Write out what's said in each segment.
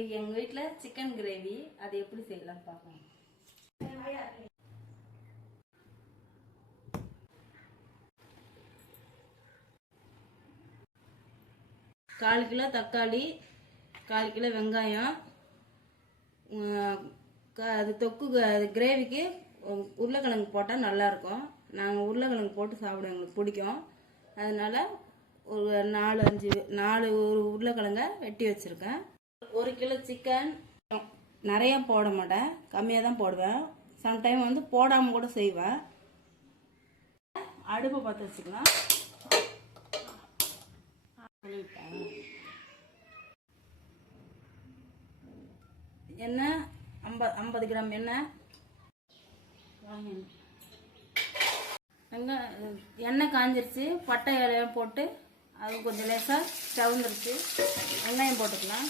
இன்னைக்கு எங்கள் வீட்டில் சிக்கன் கிரேவி அது எப்படி செய்யலாம் பார்க்கலாம். கால் கிலோ தக்காளி, 1/4 கிலோ வெங்காயம், அது தொக்கு அது கிரேவிக்கு உருளைக்கிழங்கு போட்டால் நல்லாயிருக்கும். நாங்கள் உருளைக்கிழங்கு போட்டு சாப்பிடுவோம், எங்களுக்கு பிடிக்கும். அதனால் ஒரு 4 உருளைக்கிழங்க வெட்டி வச்சுருக்கேன். 1 கிலோ சிக்கன். நிறையா போட மாட்டேன், கம்மியாக தான் போடுவேன். சம்டைம் வந்து போடாமல் கூட செய்வேன். அடுப்பை பற்ற வச்சுக்கலாம். எண்ணெய் 50 கிராம் எண்ணெய். எண்ணெய் காஞ்சிருச்சு. பட்டை இலையம் போட்டு அது கொஞ்சம் லேசாக சவுந்துருச்சு. வெங்காயம் போட்டுக்கலாம்.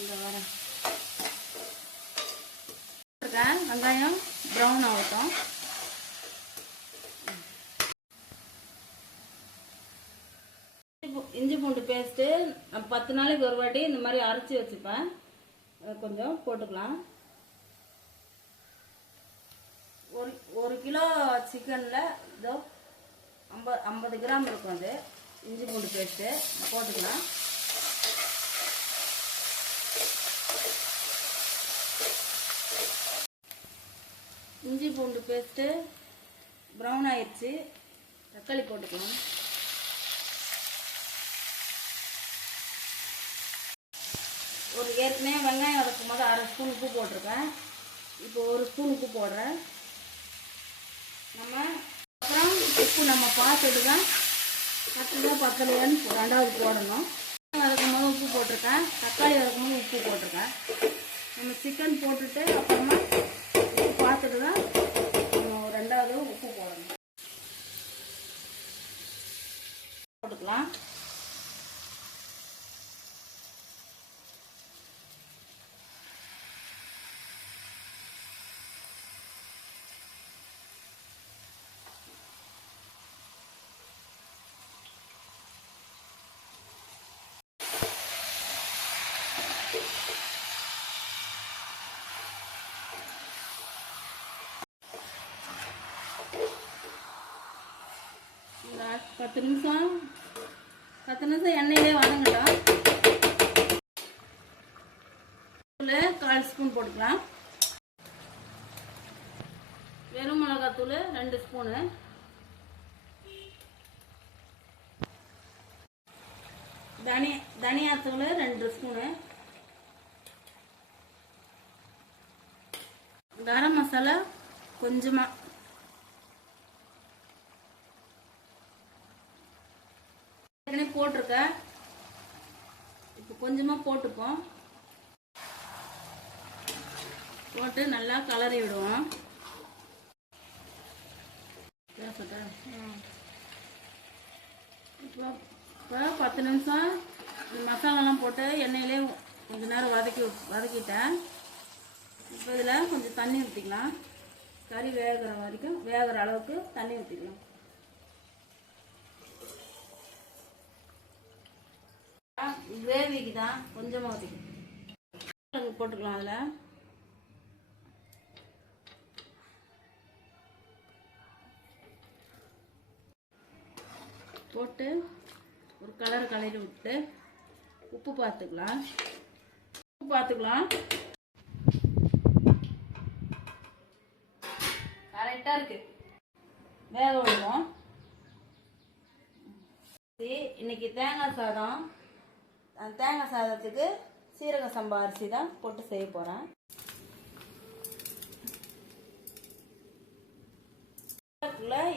இந்த வரேன் வெங்காயம் ப்ரௌன் ஆகட்டும். இஞ்சி பூண்டு பேஸ்ட்டு 10 நாளைக்கு ஒரு வாட்டி இந்த மாதிரி அரைச்சி வச்சுப்பேன். கொஞ்சம் போட்டுக்கலாம். 1 கிலோ சிக்கனில் இதோ 50 கிராம் இருக்கும். அது இஞ்சி பூண்டு பேஸ்ட்டு போட்டுக்கலாம். இஞ்சி பூண்டு பேஸ்ட்டு ப்ரௌன் ஆயிடுச்சு. தக்காளி போட்டுக்கலாம். ஏற்கனவே வெங்காயம் வதக்கும் போது 1/2 ஸ்பூன் உப்பு போட்டிருக்கேன். இப்போ 1 ஸ்பூன் உப்பு போடுறேன். அப்புறம் உப்பு நம்ம பார்த்துட்டு தான் பத்தலையான்னு 2வது போடணும். வதக்கும் போது உப்பு போட்டிருக்கேன். தக்காளி வதக்கும் போது உப்பு போட்டிருக்கேன். நம்ம சிக்கன் போட்டுட்டு அப்புறமா உப்பு பார்த்துட்டு தான் 2வது உப்பு போடணும். போட்டுக்கலாம். பத்து நிமிஷம் எண்ணெயிலே வதங்கட்டும். 1/4 ஸ்பூன் போட்டுக்கலாம். வெறும் மிளகாத்தூள் 2 ஸ்பூனு. தனியாத்தூள் 2 ஸ்பூனு. கரம் மசாலா கொஞ்சமாக. போட்டிருக்கேன். இப்போ கொஞ்சமாக போட்டுப்போம். போட்டு நல்லா கலரி விடுவோம். இப்போ 10 நிமிஷம் மசாலாலாம் போட்டு எண்ணெயிலே கொஞ்ச நேரம் வதக்கிட்டேன். இப்போ இதில் கொஞ்சம் தண்ணி ஊற்றிக்கலாம். கறி வேகிற அளவுக்கு தண்ணி ஊற்றிக்கலாம். கிரேவிக்கு தான் கொஞ்சமாக ஊற்றிக்கலாம். போட்டுக்கலாம். அதில் போட்டு ஒரு கலரி விட்டு உப்பு பார்த்துக்கலாம். கரெக்டாக இருக்கு. வேக விடுவோம். இன்னைக்கு தேங்காய் சாதம். தேங்காய் சாதத்துக்கு சீரக சம்பா அரிசி தான் போட்டு செய்ய போகிறேன்.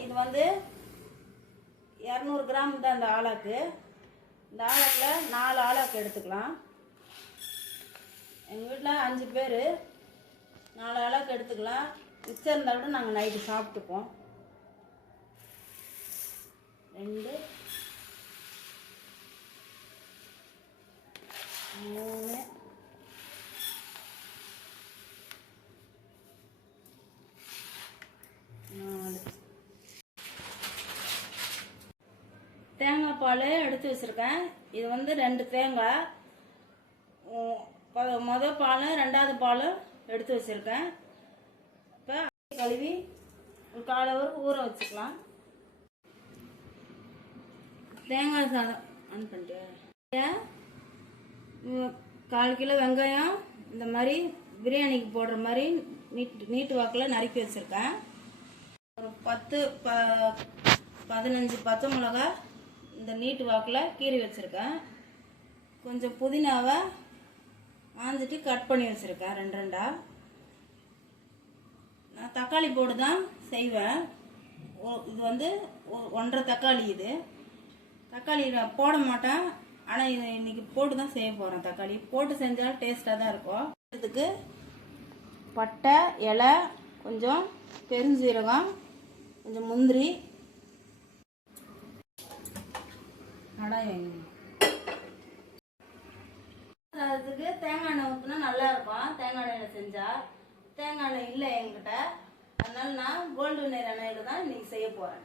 இது வந்து 200 கிராம் தான் இந்த ஆளாக்கு. இந்த ஆளாக்கில் 4 ஆளாக்கு எடுத்துக்கலாம். எங்கள் வீட்டில் 5 பேர், 4 ஆளாக்கு எடுத்துக்கலாம். மிச்சம் இருந்தால் கூட நாங்கள் நைட்டு சாப்பிட்டுப்போம். 2 3 4 பால் எடுத்து வச்சுருக்கேன். இது வந்து 2 தேங்காய், மொதல் பாலும் 2வது பாலும் எடுத்து வச்சுருக்கேன். இப்போ கழுவி காலவர் ஊற வச்சுக்கலாம். தேங்காய் சாதம் ஆன் பண்ணிட்டேன். 1/4 கிலோ வெங்காயம் இந்த மாதிரி பிரியாணிக்கு போடுற மாதிரி நீட்டு வாக்கில் நறுக்கி வச்சுருக்கேன். ஒரு 10-15 பச்சை மிளகா இந்த நீட்டு வாக்கில் கீறி வச்சுருக்கேன். கொஞ்சம் புதினாவை ஆஞ்சிட்டு கட் பண்ணி வச்சுருக்கேன் 2 நான் தக்காளி போட்டு தான் செய்வேன். இது வந்து 1.5 தக்காளி. இது தக்காளி நான் போட மாட்டேன், ஆனால் இது இன்னைக்கு போட்டு தான் செய்ய போகிறேன். தக்காளி போட்டு செஞ்சால் டேஸ்ட்டாக தான் இருக்கும். இதுக்கு பட்டை இலை, கொஞ்சம் பெருஞ்சீரகம், கொஞ்சம் முந்திரி, அதுக்கு தேங்காய் எண்ணெய் ஊற்றினா நல்லா இருக்கும். தேங்காய் எண்ணெயில் செஞ்சால் தேங்காய் எண்ணெய் இல்லை என்கிட்ட, அதனால நான் கோல்டு வினர் எண்ணெயில் தான் இன்னைக்கு செய்ய போகிறேன்.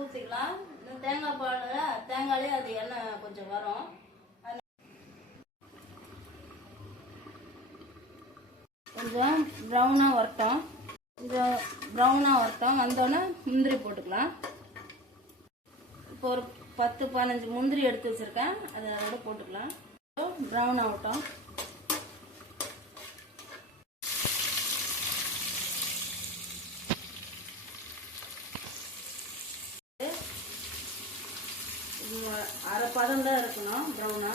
ஊற்றிக்கலாம். இந்த தேங்காய் பாலில் தேங்காயிலே அது எண்ணெய் கொஞ்சம் வரும். கொஞ்சம் ப்ரௌனாக வரட்டும். கொஞ்சம் ப்ரௌனாக வரட்டும். வந்தோடனே முந்திரி போட்டுக்கலாம். இப்போ ஒரு 10-15 முந்திரி எடுத்து வச்சுருக்கேன், அதை அதோட போட்டுக்கலாம். ப்ரௌன் ஆகட்டும். அரை பதம் தான் இருக்கணும், ப்ரௌனா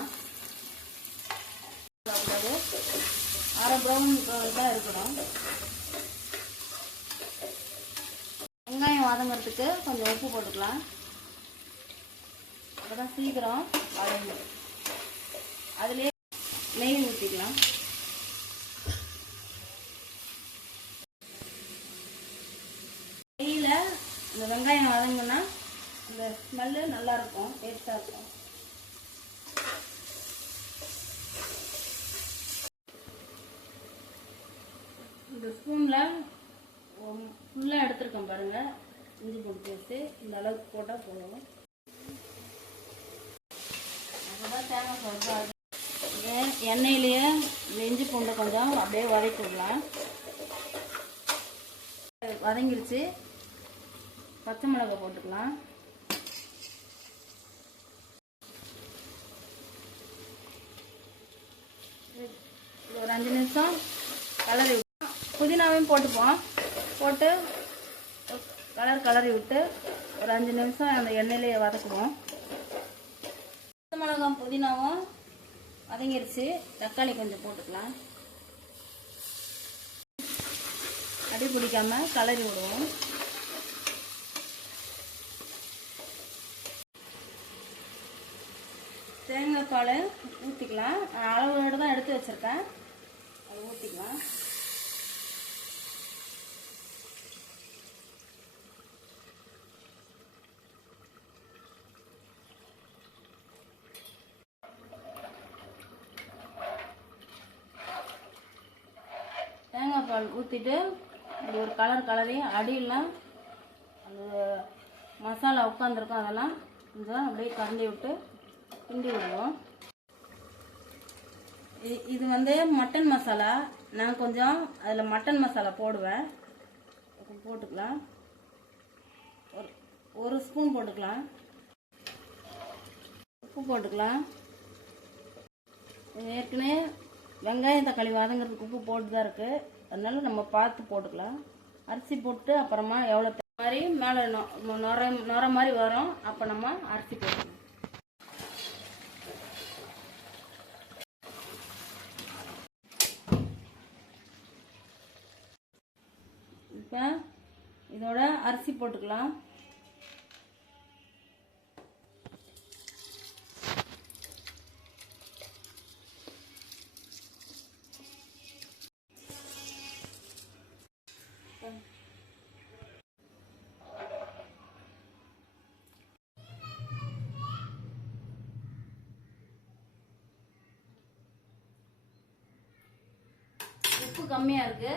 அரை ப்ரௌன் தான் இருக்கணும். வெங்காயம் வதங்கிறதுக்கு கொஞ்சம் உப்பு போட்டுக்கலாம். அப்பதான் சீக்கிரம் வதங்கும். அதுலேயே நெய் ஊற்றிக்கலாம். நெய்யில் இந்த வெங்காயம் வதங்குன்னா இந்த ஸ்மெல்லு நல்லா இருக்கும், டேஸ்டாக இருக்கும். இந்த ஸ்பூனில் ஃபுல்லாக எடுத்துருக்கேன் பாருங்கள். இஞ்சி பூண்டு பேஸ்ட்டு இந்த அளவுக்கு போட்டால் போதும். அப்போதான் தேங்காய் சாதம். எண்ணெயிலேயே இந்த இஞ்சி பூண்டை கொஞ்சம் அப்படியே வதக்கி விடலாம். வதங்கிருச்சு. பச்சை மிளகாய் போட்டுக்கலாம். ஒரு 5 நிமிஷம் கலரி புதினாவையும் போட்டுப்போம். போட்டு கலரி விட்டு ஒரு 5 நிமிஷம் அந்த எண்ணெயிலேயே வதக்குவோம். பச்சை மிளகாய் புதினாவும் வதங்கிருச்சு. தக்காளி கொஞ்சம் போட்டுக்கலாம். அடி பிடிக்காம கலரி விடுவோம். தேங்காய் பால் ஊற்றிக்கலாம். அளவோடு தான் எடுத்து வச்சுருக்கேன், அதை ஊற்றிக்கலாம். தேங்காய் பால் ஊற்றிட்டு இப்படி ஒரு கலரி அடியெல்லாம் அந்த மசாலா உட்காந்துருக்கும், அதெல்லாம் கொஞ்சம் அப்படியே கரண்டி விட்டு கிண்டி விடுவோம். இது வந்து மட்டன் மசாலா. நான் கொஞ்சம் அதில் மட்டன் மசாலா போடுவேன். போட்டுக்கலாம். ஒரு ஸ்பூன் போட்டுக்கலாம். உப்பு போட்டுக்கலாம். ஏற்கனவே வெங்காயம் தக்காளி வதங்கிறதுக்கு உப்பு போட்டு தான் இருக்குது, அதனால நம்ம பார்த்து போட்டுக்கலாம். அரிசி போட்டு அப்புறமா எவ்வளோ மாதிரி மேலே நுர மாதிரி வரும், அப்போ நம்ம அரிசி போட்டுக்கலாம். இப்போ இதோட அரிசி போட்டுக்கலாம். உப்பு கம்மியாக இருக்குது,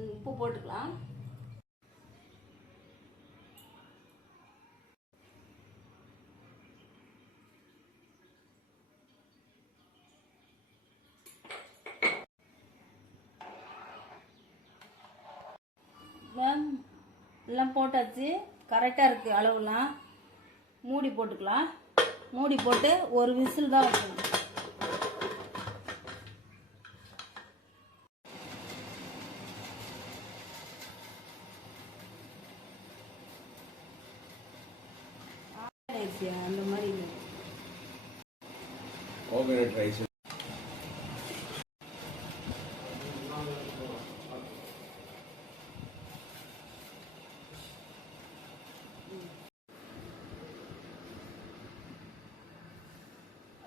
உப்பு போட்டுக்கலாம். எல்லாம் போட்டாச்சு, கரெக்டாக இருக்குது அளவுலாம். மூடி போட்டுக்கலாம். மூடி போட்டு ஒரு விசில் தான் வைக்கணும். அந்த மாதிரி கோகனட் ரைஸ்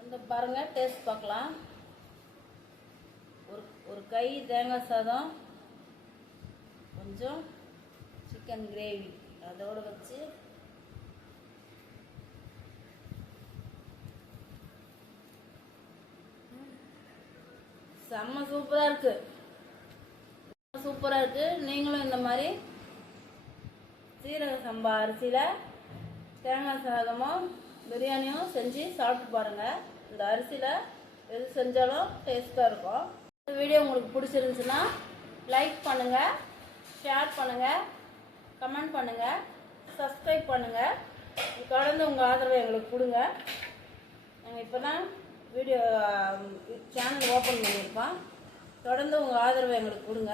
அந்த பாருங்க, டேஸ்ட் பார்க்கலாம். ஒரு கை தேங்காய் சாதம், கொஞ்சம் சிக்கன் கிரேவி அதோடு வச்சு செம்ம சூப்பராக இருக்குது. சூப்பராக இருக்குது. நீங்களும் இந்த மாதிரி சீரக சம்பா அரிசியில் தேங்காய் சாதமும் பிரியாணியும் செஞ்சு சாப்பிட்டு பாருங்கள். இந்த அரிசியில் எது செஞ்சாலும் டேஸ்ட்டாக இருக்கும். இந்த வீடியோ உங்களுக்கு பிடிச்சிருந்துச்சுன்னா லைக் பண்ணுங்கள், ஷேர் பண்ணுங்கள், கமெண்ட் பண்ணுங்கள், சப்ஸ்கிரைப் பண்ணுங்கள். தொடர்ந்து உங்கள் ஆதரவை எங்களுக்கு கொடுங்க. நாங்கள் இப்போ தான் வீடியோ சேனல் ஓப்பன் பண்ணியிருக்கோம். தொடர்ந்து உங்கள் ஆதரவை எங்களுக்கு கொடுங்க.